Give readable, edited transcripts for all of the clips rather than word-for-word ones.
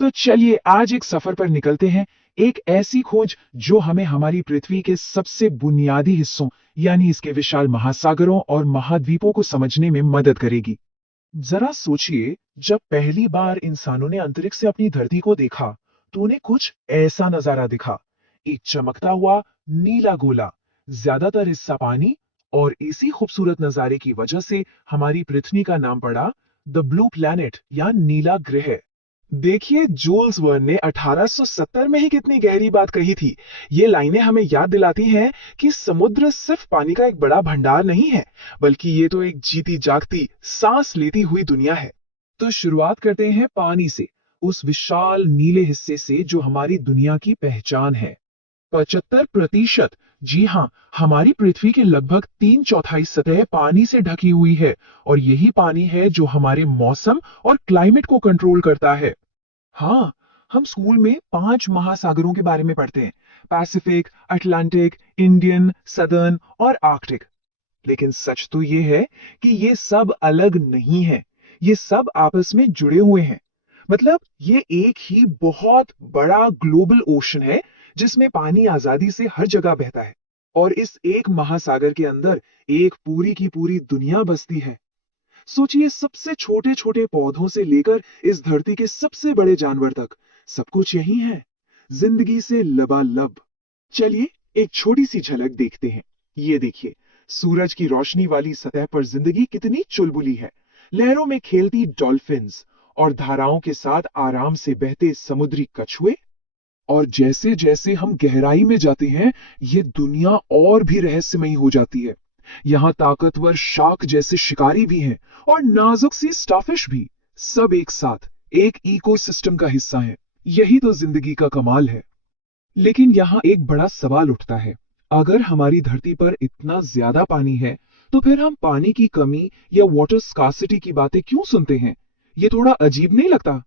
तो चलिए आज एक सफर पर निकलते हैं, एक ऐसी खोज जो हमें हमारी पृथ्वी के सबसे बुनियादी हिस्सों यानी इसके विशाल महासागरों और महाद्वीपों को समझने में मदद करेगी। जरा सोचिए, जब पहली बार इंसानों ने अंतरिक्ष से अपनी धरती को देखा, तो उन्हें कुछ ऐसा नजारा दिखा। एक चमकता हुआ नीला गोला, ज्यादातर हिस्सा पानी, और इसी खूबसूरत नजारे की वजह से हमारी पृथ्वी का नाम पड़ा द ब्लू प्लैनेट या नीला ग्रह। देखिए, जूल्स वर्न ने 1870 में ही कितनी गहरी बात कही थी। ये लाइनें हमें याद दिलाती हैं कि समुद्र सिर्फ पानी का एक बड़ा भंडार नहीं है, बल्कि ये तो एक जीती जागती सांस लेती हुई दुनिया है। तो शुरुआत करते हैं पानी से, उस विशाल नीले हिस्से से जो हमारी दुनिया की पहचान है। 75%, जी हाँ, हमारी पृथ्वी के लगभग 3/4 सतह पानी से ढकी हुई है, और यही पानी है जो हमारे मौसम और क्लाइमेट को कंट्रोल करता है। हाँ, हम स्कूल में 5 महासागरों के बारे में पढ़ते हैं, पैसिफिक, अटलांटिक, इंडियन, सदर्न और आर्कटिक। लेकिन सच तो ये है कि ये सब अलग नहीं है, ये सब आपस में जुड़े हुए हैं। मतलब ये एक ही बहुत बड़ा ग्लोबल ओशन है, जिसमें पानी आजादी से हर जगह बहता है, और इस एक महासागर के अंदर एक पूरी की पूरी दुनिया बसती है। सोचिए, सबसे छोटे छोटे पौधों से लेकर इस धरती के सबसे बड़े जानवर तक, सब कुछ यही है, जिंदगी से लबालब। चलिए एक छोटी सी झलक देखते हैं। ये देखिए, सूरज की रोशनी वाली सतह पर जिंदगी कितनी चुलबुली है। लहरों में खेलती डॉल्फिन्स और धाराओं के साथ आराम से बहते समुद्री कछुए। और जैसे जैसे हम गहराई में जाते हैं, ये दुनिया और भी रहस्यमयी हो जाती है। यहाँ ताकतवर शार्क जैसे शिकारी भी हैं, और नाजुक सी स्टारफिश भी, सब एक साथ एक इकोसिस्टम का हिस्सा हैं। यही तो जिंदगी का कमाल है। लेकिन यहाँ एक बड़ा सवाल उठता है, अगर हमारी धरती पर इतना ज्यादा पानी है, तो फिर हम पानी की कमी या वाटर स्कार्सिटी की बातें क्यों सुनते हैं? ये थोड़ा अजीब नहीं लगता?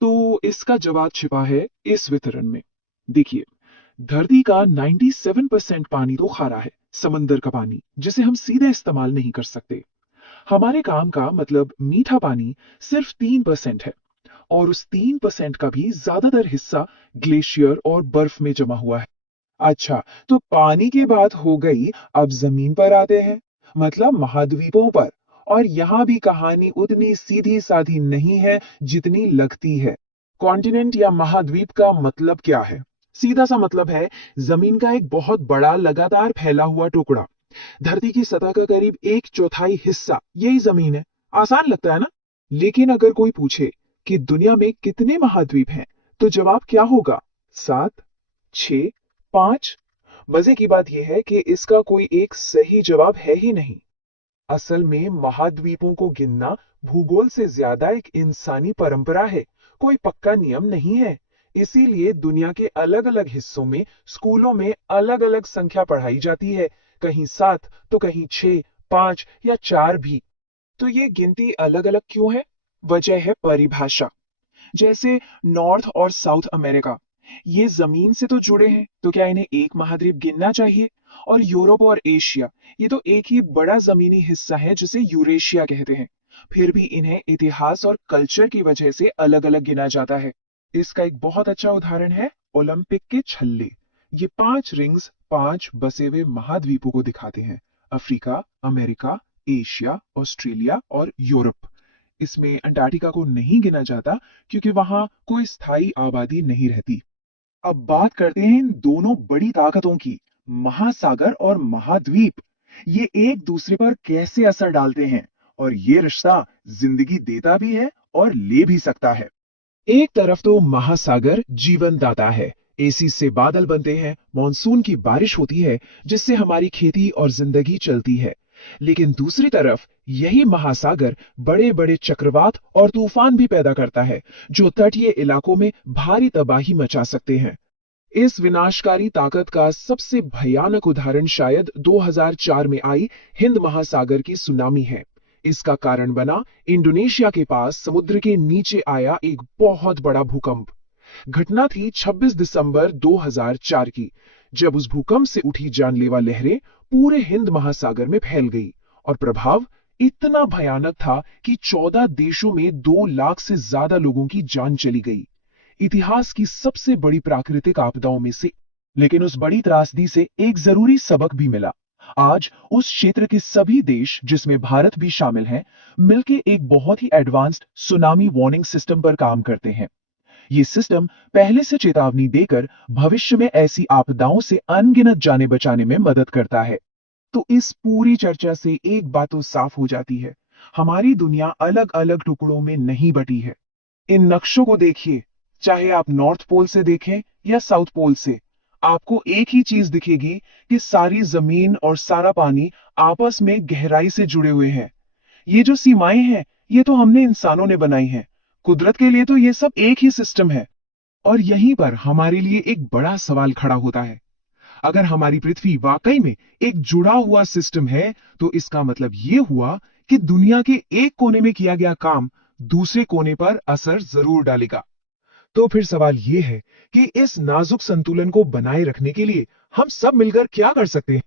तो इसका जवाब छिपा है इस वितरण में। देखिए, धरती का 97% पानी तो खारा है, समंदर का पानी, जिसे हम सीधे इस्तेमाल नहीं कर सकते। हमारे काम का मतलब मीठा पानी सिर्फ 3% है, और उस 3% का भी ज्यादातर हिस्सा ग्लेशियर और बर्फ में जमा हुआ है। अच्छा, तो पानी की बात हो गई, अब जमीन पर आते हैं, मतलब महाद्वीपों पर। और यहां भी कहानी उतनी सीधी साधी नहीं है जितनी लगती है। कॉन्टिनेंट या महाद्वीप का मतलब क्या है? सीधा सा मतलब है जमीन का एक बहुत बड़ा लगातार फैला हुआ टुकड़ा। धरती की सतह का करीब 1/4 हिस्सा यही जमीन है। आसान लगता है ना? लेकिन अगर कोई पूछे कि दुनिया में कितने महाद्वीप हैं, तो जवाब क्या होगा? 7, 6, 5? मजे की बात यह है कि इसका कोई एक सही जवाब है ही नहीं। असल में महाद्वीपों को गिनना भूगोल से ज्यादा एक इंसानी परंपरा है, कोई पक्का नियम नहीं है। इसीलिए दुनिया के अलग अलग हिस्सों में स्कूलों में अलग अलग संख्या पढ़ाई जाती है, कहीं 7 तो कहीं 6, 5 या 4 भी। तो ये गिनती अलग अलग क्यों है? वजह है परिभाषा। जैसे नॉर्थ और साउथ अमेरिका, ये जमीन से तो जुड़े हैं, तो क्या इन्हें एक महाद्वीप गिनना चाहिए? और यूरोप और एशिया, ये तो एक ही बड़ा जमीनी हिस्सा है जिसे यूरेशिया कहते हैं। फिर भी इन्हें इतिहास और कल्चर की वजह से अलग अलग गिना जाता है। इसका एक बहुत अच्छा उदाहरण है ओलंपिक के छल्ले। ये 5 रिंग्स 5 बसे हुए महाद्वीपों को दिखाते हैं, अफ्रीका, अमेरिका, एशिया, ऑस्ट्रेलिया और यूरोप। इसमें अंटार्कटिका को नहीं गिना जाता, क्योंकि वहां कोई स्थायी आबादी नहीं रहती। अब बात करते हैं इन दोनों बड़ी ताकतों की, महासागर और महाद्वीप। ये एक दूसरे पर कैसे असर डालते हैं, और ये रिश्ता जिंदगी देता भी है और ले भी सकता है। एक तरफ तो महासागर जीवन दाता है, एसी से बादल बनते हैं, मॉनसून की बारिश होती है, जिससे हमारी खेती और जिंदगी चलती है। लेकिन दूसरी तरफ यही महासागर बड़े बड़े चक्रवात और तूफान भी पैदा करता है, जो तटीय इलाकों में भारी तबाही मचा सकते हैं। इस विनाशकारी ताकत का सबसे भयानक उदाहरण शायद 2004 में आई हिंद महासागर की सुनामी है। इसका कारण बना इंडोनेशिया के पास समुद्र के नीचे आया एक बहुत बड़ा भूकंप। घटना थी 26 दिसंबर 2004 की, जब उस भूकंप से उठी जानलेवा लहरें पूरे हिंद महासागर में फैल गई, और प्रभाव इतना भयानक था कि 14 देशों में 2 लाख से ज्यादा लोगों की जान चली गई। इतिहास की सबसे बड़ी प्राकृतिक आपदाओं में से। लेकिन उस बड़ी त्रासदी से एक जरूरी सबक भी मिला। आज उस क्षेत्र के सभी देश, जिसमें भारत भी शामिल है, मिलकर एक बहुत ही एडवांस्ड सुनामी वार्निंग सिस्टम पर काम करते हैं। ये सिस्टम पहले से चेतावनी देकर भविष्य में ऐसी आपदाओं से अनगिनत जानें बचाने में मदद करता है। तो इस पूरी चर्चा से एक बात तो साफ हो जाती है, हमारी दुनिया अलग अलग टुकड़ों में नहीं बटी है। इन नक्शों को देखिए, चाहे आप नॉर्थ पोल से देखें या साउथ पोल से, आपको एक ही चीज दिखेगी कि सारी जमीन और सारा पानी आपस में गहराई से जुड़े हुए हैं। ये जो सीमाएं हैं, ये तो हमने इंसानों ने बनाई हैं। कुदरत के लिए तो ये सब एक ही सिस्टम है। और यहीं पर हमारे लिए एक बड़ा सवाल खड़ा होता है। अगर हमारी पृथ्वी वाकई में एक जुड़ा हुआ सिस्टम है, तो इसका मतलब यह हुआ कि दुनिया के एक कोने में किया गया काम दूसरे कोने पर असर जरूर डालेगा। तो फिर सवाल यह है कि इस नाजुक संतुलन को बनाए रखने के लिए हम सब मिलकर क्या कर सकते हैं?